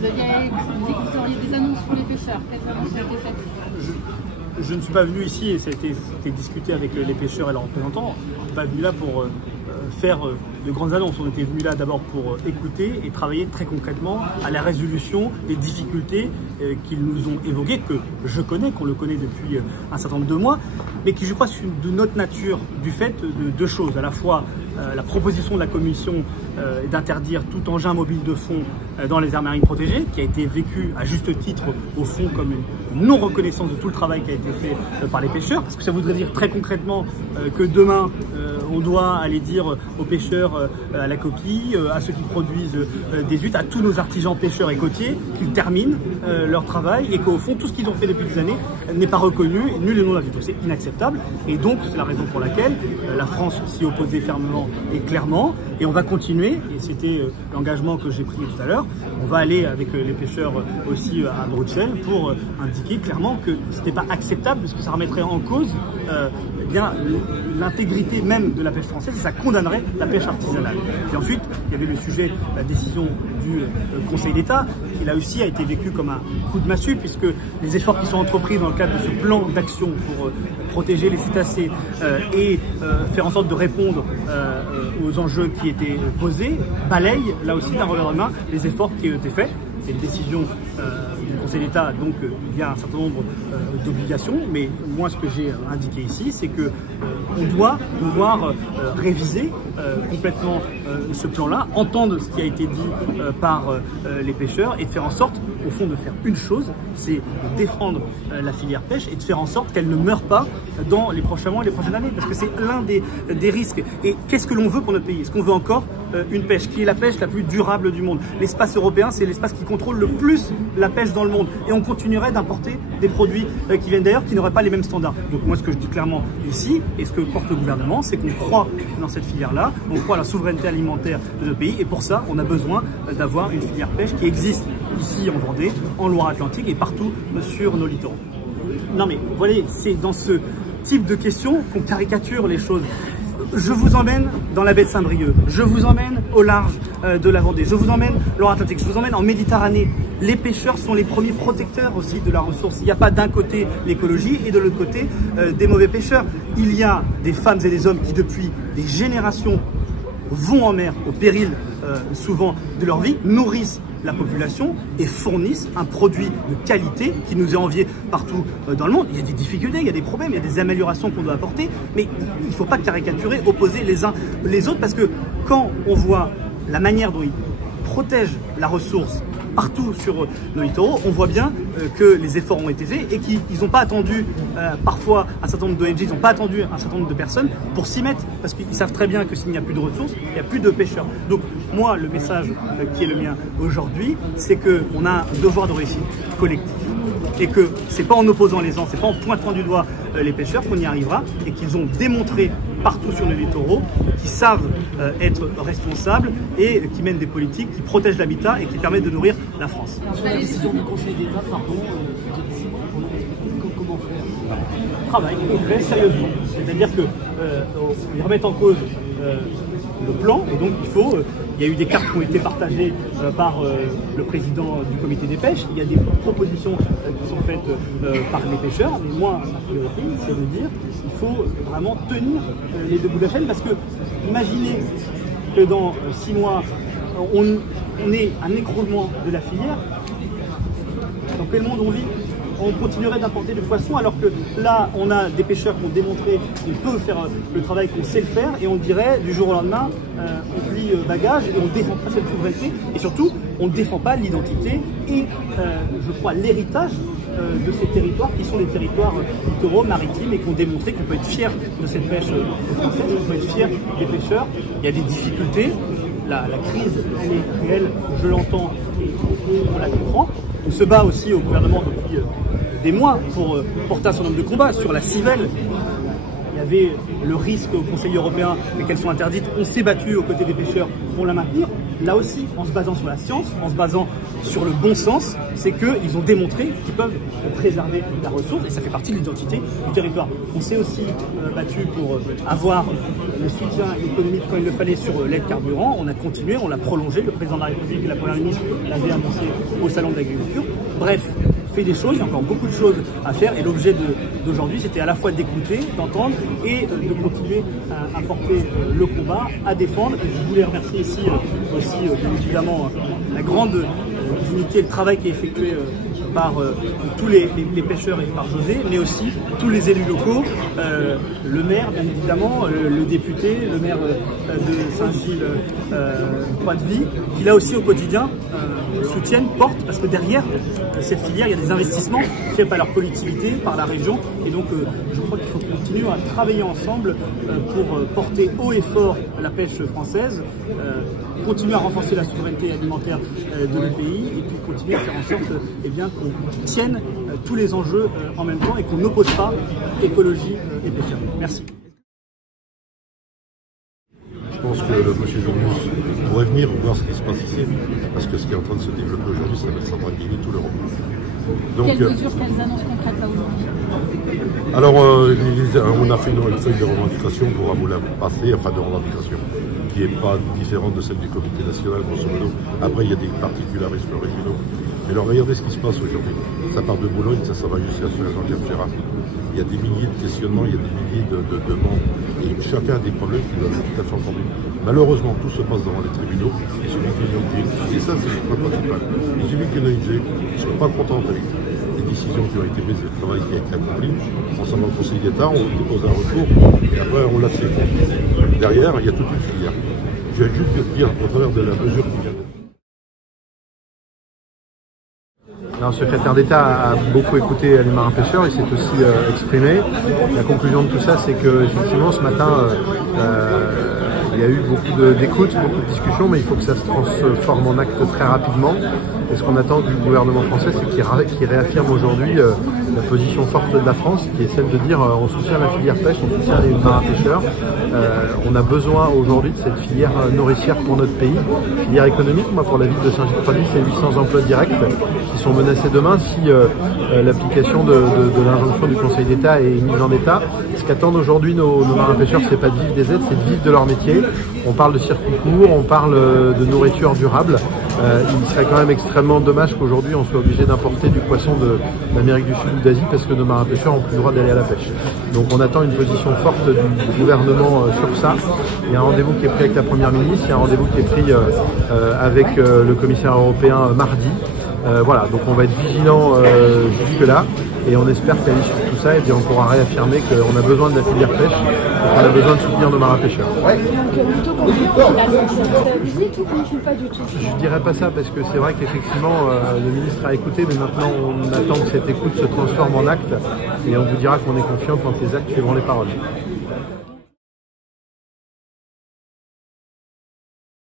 Vous aviez dit que vous auriez des annonces pour les pêcheurs. Quelles annonces ont été faites? Je ne suis pas venu ici, et ça a été discuté avec les pêcheurs et leurs représentants. Je ne suis pas venu là pour faire de grandes annonces. On était venu là d'abord pour écouter et travailler très concrètement à la résolution des difficultés qu'ils nous ont évoquées, que je connais, qu'on le connaît depuis un certain nombre de mois, mais qui, je crois, sont de notre nature du fait de deux choses. À la fois la proposition de la Commission d'interdire tout engin mobile de fond dans les aires marines protégées, qui a été vécu à juste titre au fond comme une non-reconnaissance de tout le travail qui a été fait par les pêcheurs, parce que ça voudrait dire très concrètement que demain on doit aller dire aux pêcheurs, à la coquille, à ceux qui produisent des huîtres, à tous nos artisans pêcheurs et côtiers qu'ils terminent leur travail et qu'au fond tout ce qu'ils ont fait depuis des années n'est pas reconnu, nul et non avenu. Donc c'est inacceptable et donc c'est la raison pour laquelle la France s'y opposait fermement et clairement, et on va continuer, et c'était l'engagement que j'ai pris tout à l'heure, on va aller avec les pêcheurs aussi à Bruxelles pour indiquer clairement que ce n'était pas acceptable parce que ça remettrait en cause bien l'intégrité même de la pêche française et ça condamnerait la pêche artisanale. Et ensuite, il y avait le sujet, la décision du Conseil d'État, qui là aussi a été vécu comme un coup de massue, puisque les efforts qui sont entrepris dans le cadre de ce plan d'action pour protéger les cétacés et faire en sorte de répondre aux enjeux qui étaient posés, balayent là aussi d'un revers de main les efforts qui ont été faits. C'est une décision du Conseil d'État, donc il y a un certain nombre d'obligations, mais moi ce que j'ai indiqué ici, c'est que on doit pouvoir réviser complètement ce plan-là, entendre ce qui a été dit par les pêcheurs et faire en sorte, au fond, de faire une chose, c'est de défendre la filière pêche et de faire en sorte qu'elle ne meure pas dans les prochains mois et les prochaines années, parce que c'est l'un des risques. Et qu'est-ce que l'on veut pour notre pays? Est-ce qu'on veut encore une pêche qui est la pêche la plus durable du monde? L'espace européen, c'est l'espace qui contrôle le plus la pêche dans le monde, et on continuerait d'importer des produits qui viennent d'ailleurs, qui n'auraient pas les mêmes standards. Donc moi ce que je dis clairement ici, et ce que porte le gouvernement, c'est qu'on croit dans cette filière-là, on croit à la souveraineté alimentaire de notre pays, et pour ça on a besoin d'avoir une filière pêche qui existe ici en Vendée, en Loire-Atlantique et partout sur nos littoraux. Non mais voilà, c'est dans ce type de questions qu'on caricature les choses. Je vous emmène dans la baie de Saint-Brieuc, je vous emmène au large de la Vendée, je vous emmène Loire-Atlantique, je vous emmène en Méditerranée. Les pêcheurs sont les premiers protecteurs aussi de la ressource. Il n'y a pas d'un côté l'écologie et de l'autre côté des mauvais pêcheurs. Il y a des femmes et des hommes qui depuis des générations vont en mer au péril souvent de leur vie, nourrissent la population et fournissent un produit de qualité qui nous est envié partout dans le monde. Il y a des difficultés, il y a des problèmes, il y a des améliorations qu'on doit apporter, mais il ne faut pas caricaturer, opposer les uns les autres, parce que quand on voit la manière dont ils protègent la ressource partout sur nos littoraux, on voit bien que les efforts ont été faits et qu'ils n'ont pas attendu, parfois un certain nombre d'ONG, ils n'ont pas attendu un certain nombre de personnes pour s'y mettre, parce qu'ils savent très bien que s'il n'y a plus de ressources, il n'y a plus de pêcheurs. Donc moi, le message qui est le mien aujourd'hui, c'est qu'on a un devoir de réussite collectif. Et que c'est pas en opposant les uns, c'est pas en pointant du doigt les pêcheurs qu'on y arrivera, et qu'ils ont démontré partout sur les littoraux qu'ils savent être responsables et qui mènent des politiques qui protègent l'habitat et qui permettent de nourrir la France. Sur la décision du Conseil d'État, pardon, comment faire? Travail concret, sérieusement. C'est-à-dire qu'ils remettent en cause le plan, et donc il y a eu des cartes qui ont été partagées par le président du comité des pêches, il y a des propositions qui sont faites par les pêcheurs, mais moi, ma priorité, c'est de dire qu'il faut vraiment tenir les deux bouts de la chaîne, parce que imaginez que dans 6 mois, on ait un écroulement de la filière. Dans quel monde on vit? On continuerait d'importer du poisson, alors que là, on a des pêcheurs qui ont démontré qu'on peut faire le travail, qu'on sait le faire, et on dirait du jour au lendemain, on plie bagage et on ne défend pas cette souveraineté, et surtout, on ne défend pas l'identité et, je crois, l'héritage de ces territoires qui sont des territoires littoraux, maritimes, et qui ont démontré qu'on peut être fier de cette pêche française, on peut être fier des pêcheurs. Il y a des difficultés, la crise, elle est réelle, je l'entends et on la comprend. On se bat aussi au gouvernement depuis des mois pour porter un certain nombre de combats sur la civelle. Il y avait le risque au Conseil européen et qu'elles soient interdites, on s'est battu aux côtés des pêcheurs pour la maintenir. Là aussi, en se basant sur la science, en se basant sur le bon sens, c'est qu'ils ont démontré qu'ils peuvent préserver la ressource et ça fait partie de l'identité du territoire. On s'est aussi battu pour avoir le soutien économique quand il le fallait sur l'aide carburant. On a continué, on l'a prolongé. Le président de la République et la Première ministre l'avaient annoncé au Salon de l'Agriculture. Bref, fait des choses, il y a encore beaucoup de choses à faire et l'objet d'aujourd'hui c'était à la fois d'écouter, d'entendre et de continuer à porter le combat, à défendre. Et je voulais remercier ici aussi bien évidemment la grande dignité et le travail qui est effectué par tous les pêcheurs et par José, mais aussi tous les élus locaux, le maire bien évidemment, le député, le maire de Saint-Gilles-Croix-de-Vie, qui là aussi au quotidien soutiennent, portent, parce que derrière cette filière, il y a des investissements faits par leur collectivité, par la région, et donc je crois qu'il faut continuer à travailler ensemble pour porter haut et fort la pêche française, continuer à renforcer la souveraineté alimentaire de notre pays, et puis continuer à faire en sorte qu'on tienne tous les enjeux en même temps et qu'on n'oppose pas écologie et pêcheurs. Merci. Je pense que le monsieur Jomus pourrait venir voir ce qui se passe ici, parce que ce qui est en train de se développer aujourd'hui, ça va gagner tout l'Europe. Quelles mesures, quelles annonces concrètes là aujourd'hui? Alors, on a fait une feuille de revendication pour vous la passer, enfin de revendication, qui n'est pas différente de celle du comité national, grosso modo. Après, il y a des particularismes régionaux. Mais alors, regardez ce qui se passe aujourd'hui. Ça part de Boulogne, ça va jusqu'à la Jean-Pierre Ferrat. Il y a des milliers de questionnements, il y a des milliers de demandes, et chacun a des problèmes qui doivent être tout à fait entendus. Malheureusement, tout se passe devant les tribunaux, il suffit qu'une ONG, et ça c'est le point principal, il suffit qu'une ONG ne soit pas contente avec les décisions qui ont été prises, le travail qui a été accompli, on s'en va au Conseil d'État, on dépose un recours, et après on l'a fait. Derrière, il y a toute une filière. Je vais juste dire, au travers de la mesure qui vient d'être. Le secrétaire d'État a beaucoup écouté les marins pêcheurs, il s'est aussi exprimé. La conclusion de tout ça, c'est que effectivement ce matin, il y a eu beaucoup d'écoute, beaucoup de discussions, mais il faut que ça se transforme en acte très rapidement. Et ce qu'on attend du gouvernement français, c'est qu'il réaffirme aujourd'hui la position forte de la France, qui est celle de dire on soutient la filière pêche, on soutient les marins pêcheurs. On a besoin aujourd'hui de cette filière nourricière pour notre pays, filière économique. Moi, pour la ville de Saint-Gilles-Croix-de-Vie, c'est 800 emplois directs qui sont menacés demain si l'application de l'injonction du Conseil d'État est mise en état. Ce qu'attendent aujourd'hui nos marins pêcheurs, c'est pas de vivre des aides, c'est de vivre de leur métier. On parle de circuit court, on parle de nourriture durable. Il serait quand même extrêmement dommage qu'aujourd'hui on soit obligé d'importer du poisson d'Amérique du Sud ou d'Asie parce que nos marins pêcheurs n'ont plus le droit d'aller à la pêche. Donc on attend une position forte du gouvernement sur ça. Il y a un rendez-vous qui est pris avec la Première ministre, il y a un rendez-vous qui est pris avec le commissaire européen mardi. Voilà, donc on va être vigilant jusque-là et on espère qu'à l'issue de tout ça, eh bien, on pourra réaffirmer qu'on a besoin de la filière pêche et qu'on a besoin de soutenir nos marins pêcheurs. Donc plutôt qu'on finalement cette visite ou qu'on ne pas du tout? Je dirais pas ça parce que c'est vrai qu'effectivement le ministre a écouté, mais maintenant on attend que cette écoute se transforme en acte et on vous dira qu'on est confiant quand les actes suivront les paroles.